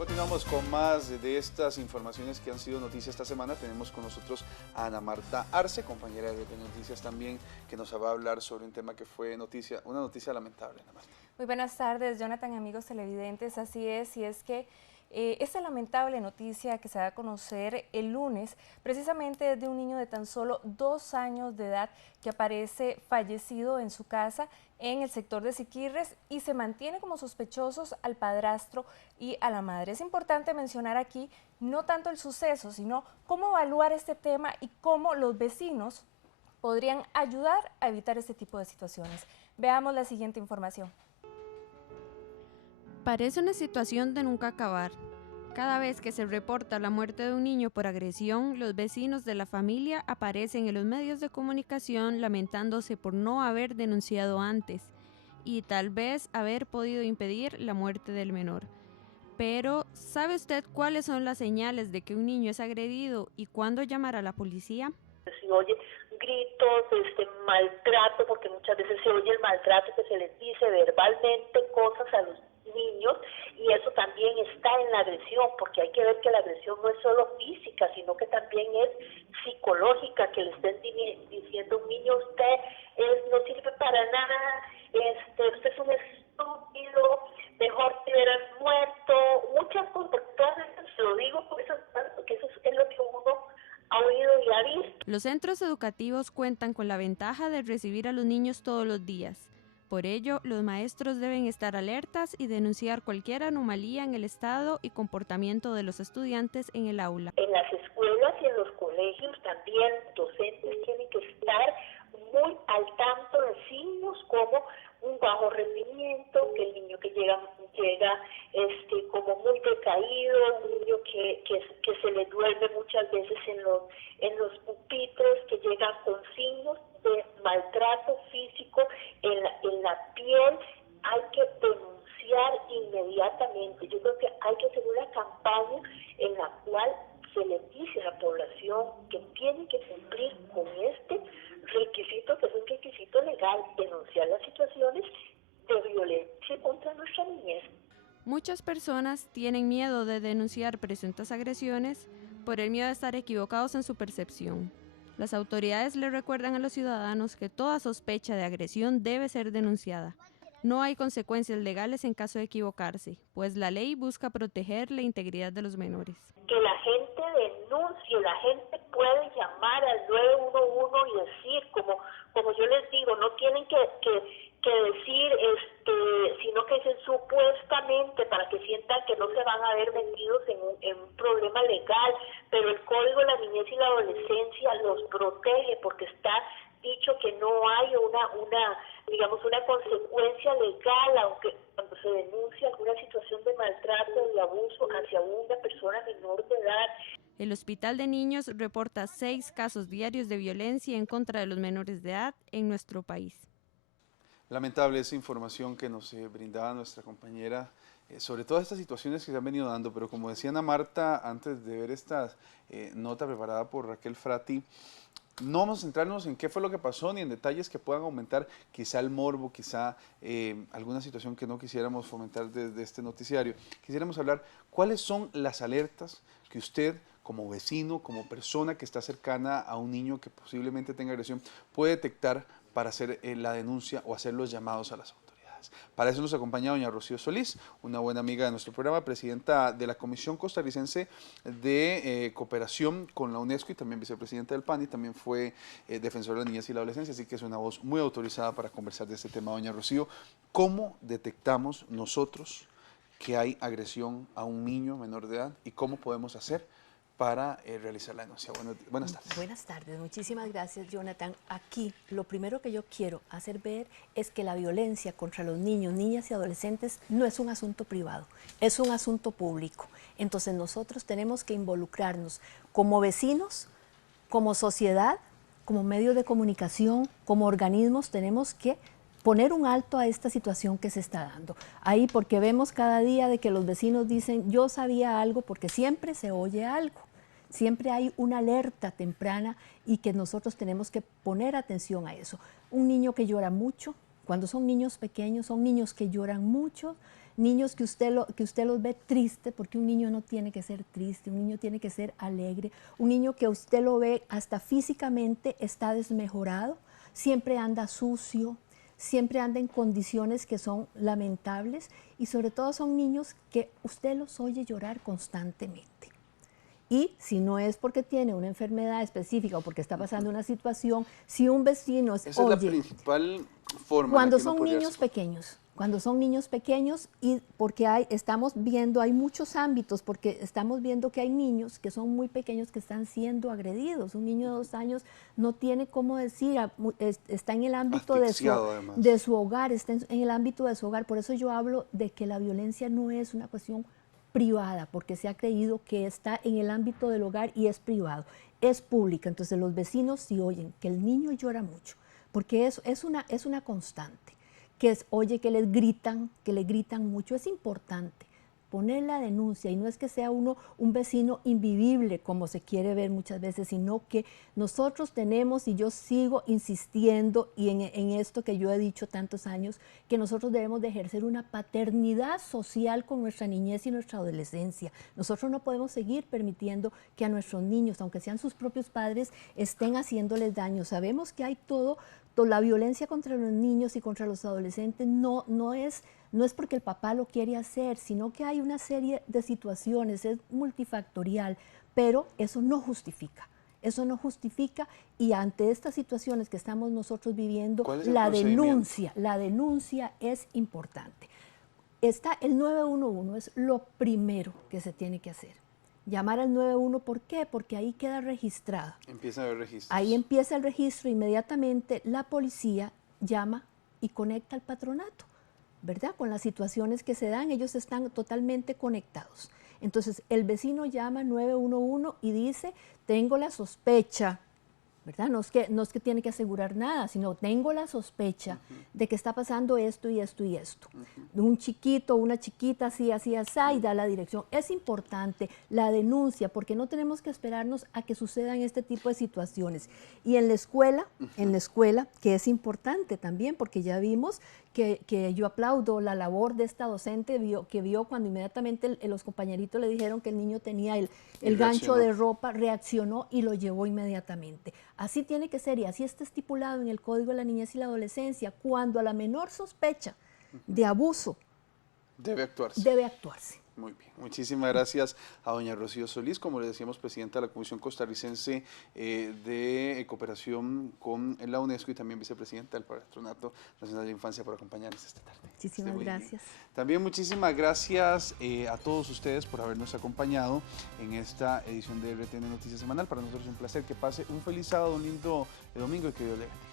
Continuamos con más de estas informaciones que han sido noticias esta semana. Tenemos con nosotros a Ana Marta Arce, compañera de Noticias también, que nos va a hablar sobre un tema que fue noticia, una noticia lamentable, Ana Marta. Muy buenas tardes, Jonathan, amigos televidentes. Así es, y es que esta lamentable noticia que se da a conocer el lunes, precisamente es de un niño de tan solo 2 años de edad que aparece fallecido en su casa en el sector de Siquirres y se mantiene como sospechosos al padrastro y a la madre. Es importante mencionar aquí no tanto el suceso, sino cómo evaluar este tema y cómo los vecinos podrían ayudar a evitar este tipo de situaciones. Veamos la siguiente información. Parece una situación de nunca acabar. Cada vez que se reporta la muerte de un niño por agresión, los vecinos de la familia aparecen en los medios de comunicación lamentándose por no haber denunciado antes y tal vez haber podido impedir la muerte del menor. Pero, ¿sabe usted cuáles son las señales de que un niño es agredido y cuándo llamar a la policía? Se oye gritos, maltrato, porque muchas veces se oye el maltrato que se les dice verbalmente, cosas a los niños, y eso también está en la agresión, porque hay que ver que la agresión no es solo física, sino que también es psicológica, que le estén diciendo a un niño, usted no sirve para nada, usted es un estúpido, mejor te hubieras muerto, muchas cosas, porque todas estas se lo digo por eso, porque eso es lo que uno ha oído y ha visto. Los centros educativos cuentan con la ventaja de recibir a los niños todos los días. Por ello, los maestros deben estar alertas y denunciar cualquier anomalía en el estado y comportamiento de los estudiantes en el aula. En las escuelas y en los colegios también docentes tienen que estar muy al tanto de signos como un bajo rendimiento, que el niño que llega como muy decaído, un niño que se le duerme muchas veces en los pupitres, que llegan con signos de maltrato físico en la piel. Hay que denunciar inmediatamente. Yo creo que hay que hacer una campaña en la cual se le dice a la población que tiene que cumplir con este requisito, que es un requisito legal, denunciar las situaciones de violencia contra nuestra niñez. Muchas personas tienen miedo de denunciar presuntas agresiones por el miedo a estar equivocados en su percepción. Las autoridades le recuerdan a los ciudadanos que toda sospecha de agresión debe ser denunciada. No hay consecuencias legales en caso de equivocarse, pues la ley busca proteger la integridad de los menores. Que la gente denuncie, la gente puede llamar al 911 y decir, como yo les digo, no tienen que decir, sino que dicen supuestamente para que sientan que no se van a ver metidos en un problema legal, pero el Código de la Niñez y la Adolescencia los protege porque está dicho que no hay una consecuencia legal, aunque cuando se denuncia alguna situación de maltrato y abuso hacia una persona menor de edad. El Hospital de Niños reporta 6 casos diarios de violencia en contra de los menores de edad en nuestro país. Lamentable esa información que nos brindaba nuestra compañera sobre todas estas situaciones que se han venido dando, pero como decía Ana Marta antes de ver esta nota preparada por Raquel Frati, no vamos a centrarnos en qué fue lo que pasó ni en detalles que puedan aumentar quizá el morbo, quizá alguna situación que no quisiéramos fomentar desde este noticiario. Quisiéramos hablar cuáles son las alertas que usted como vecino, como persona que está cercana a un niño que posiblemente tenga agresión, puede detectar para hacer la denuncia o hacer los llamados a las autoridades. Para eso nos acompaña doña Rocío Solís, una buena amiga de nuestro programa, presidenta de la Comisión Costarricense de Cooperación con la UNESCO y también vicepresidenta del PAN y también fue defensora de la niñez y la adolescencia, así que es una voz muy autorizada para conversar de este tema. Doña Rocío, ¿cómo detectamos nosotros que hay agresión a un niño menor de edad y cómo podemos hacer para realizar la denuncia? Buenas tardes. Buenas tardes, muchísimas gracias, Jonathan. Aquí lo primero que yo quiero hacer ver es que la violencia contra los niños, niñas y adolescentes no es un asunto privado, es un asunto público. Entonces nosotros tenemos que involucrarnos como vecinos, como sociedad, como medios de comunicación, como organismos, tenemos que poner un alto a esta situación que se está dando. Ahí porque vemos cada día de que los vecinos dicen, yo sabía algo, porque siempre se oye algo. Siempre hay una alerta temprana y que nosotros tenemos que poner atención a eso. Un niño que llora mucho, cuando son niños pequeños, son niños que lloran mucho, niños que usted los ve triste, porque un niño no tiene que ser triste, un niño tiene que ser alegre, un niño que usted lo ve hasta físicamente está desmejorado, siempre anda sucio, siempre anda en condiciones que son lamentables y sobre todo son niños que usted los oye llorar constantemente. Y si no es porque tiene una enfermedad específica o porque está pasando una situación, si un vecino Esa es la principal forma. Cuando son niños pequeños y porque estamos viendo, hay muchos ámbitos, porque estamos viendo que hay niños que son muy pequeños que están siendo agredidos. Un niño de 2 años no tiene cómo decir, está en el ámbito de su hogar, está en el ámbito de su hogar. Por eso yo hablo de que la violencia no es una cuestión privada, porque se ha creído que está en el ámbito del hogar y es privado, es pública. Entonces los vecinos si oyen que el niño llora mucho, porque es una constante, oye que le gritan mucho, es importante poner la denuncia, y no es que sea un vecino invivible como se quiere ver muchas veces, sino que nosotros tenemos, y yo sigo insistiendo y en esto que yo he dicho tantos años, que nosotros debemos de ejercer una paternidad social con nuestra niñez y nuestra adolescencia. Nosotros no podemos seguir permitiendo que a nuestros niños, aunque sean sus propios padres, estén haciéndoles daño. Sabemos que hay la violencia contra los niños y contra los adolescentes no es porque el papá lo quiere hacer, sino que hay una serie de situaciones, es multifactorial, pero eso no justifica. Eso no justifica, y ante estas situaciones que estamos nosotros viviendo, la denuncia es importante. El 911 es lo primero que se tiene que hacer. Llamar al 911, ¿por qué? Porque ahí queda registrado. Empieza a haber registros. Ahí empieza el registro, inmediatamente la policía llama y conecta al patronato, ¿verdad? Con las situaciones que se dan, ellos están totalmente conectados. Entonces, el vecino llama 911 y dice, tengo la sospecha, ¿verdad? No es que tiene que asegurar nada, sino tengo la sospecha de que está pasando esto y esto y esto. Un chiquito, una chiquita, así, y da la dirección. Es importante la denuncia, porque no tenemos que esperarnos a que sucedan este tipo de situaciones. Y en la escuela, que es importante también, porque ya vimos que yo aplaudo la labor de esta docente que vio cuando inmediatamente los compañeritos le dijeron que el niño tenía el gancho de ropa, reaccionó y lo llevó inmediatamente. Así tiene que ser, y así está estipulado en el Código de la Niñez y la Adolescencia. Cuando a la menor sospecha de abuso, debe actuarse. Muy bien, muchísimas gracias a doña Rocío Solís, como le decíamos, presidenta de la Comisión Costarricense de Cooperación con la UNESCO y también vicepresidenta del Patronato Nacional de la Infancia, por acompañarnos esta tarde. Muchísimas gracias. También muchísimas gracias a todos ustedes por habernos acompañado en esta edición de RTN Noticias Semanal. Para nosotros es un placer. Que pase un feliz sábado, un lindo domingo y que Dios le bendiga.